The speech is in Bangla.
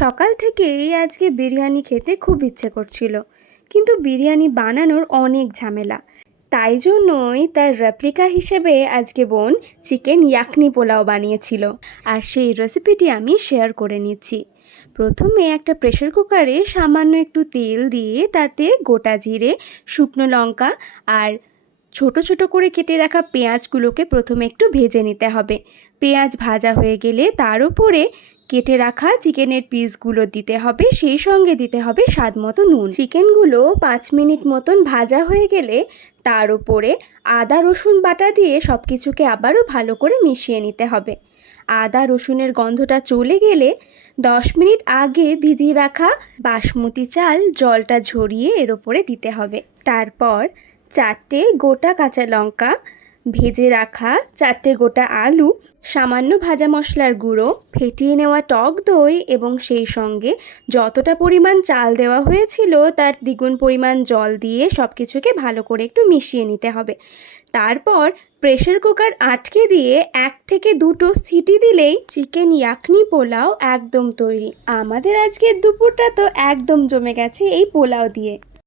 সকাল থেকেই আজকে বিরিয়ানি খেতে খুব ইচ্ছে করছিল, কিন্তু বিরিয়ানি বানানোর অনেক ঝামেলা। তাই জন্যই তার রেপ্লিকা হিসেবে আজকে বোন চিকেন ইয়াকনি পোলাও বানিয়েছিল, আর সেই রেসিপিটি আমি শেয়ার করে নিচ্ছি। প্রথমে একটা প্রেশার কুকারে সামান্য একটু তেল দিয়ে তাতে গোটা জিরে, শুকনো লঙ্কা আর ছোট ছোট করে কেটে রাখা পেঁয়াজগুলোকে প্রথমে একটু ভেজে নিতে হবে। পেঁয়াজ ভাজা হয়ে গেলে তার উপরে কেটে রাখা চিকেনের পিসগুলো দিতে হবে, সেই সঙ্গে দিতে হবে স্বাদ মতো নুন। চিকেনগুলো পাঁচ মিনিট মতন ভাজা হয়ে গেলে তার উপরে আদা, রসুন বাটা দিয়ে সব কিছুকে আবারও ভালো করে মিশিয়ে নিতে হবে। আদা, রসুনের গন্ধটা চলে গেলে দশ মিনিট আগে ভিজিয়ে রাখা বাসমতি চাল জলটা ঝরিয়ে এর ওপরে দিতে হবে। তারপর চারটে গোটা কাঁচা লঙ্কা ভেজে রাখা চারটে গোটা আলু, সামান্য ভাজা মশলার গুঁড়ো, ফেটিয়ে নেওয়া টক দই এবং সেই সঙ্গে যতটা পরিমাণ চাল দেওয়া হয়েছিল তার দ্বিগুণ পরিমাণ জল দিয়ে সব কিছুকে ভালো করে একটু মিশিয়ে নিতে হবে। তারপর প্রেশার কুকার আটকে দিয়ে এক থেকে দুটো সিটি দিলেই চিকেন ইয়াকনি পোলাও একদম তৈরি। আমাদের আজকের দুপুরটা তো একদম জমে গেছে এই পোলাও দিয়ে।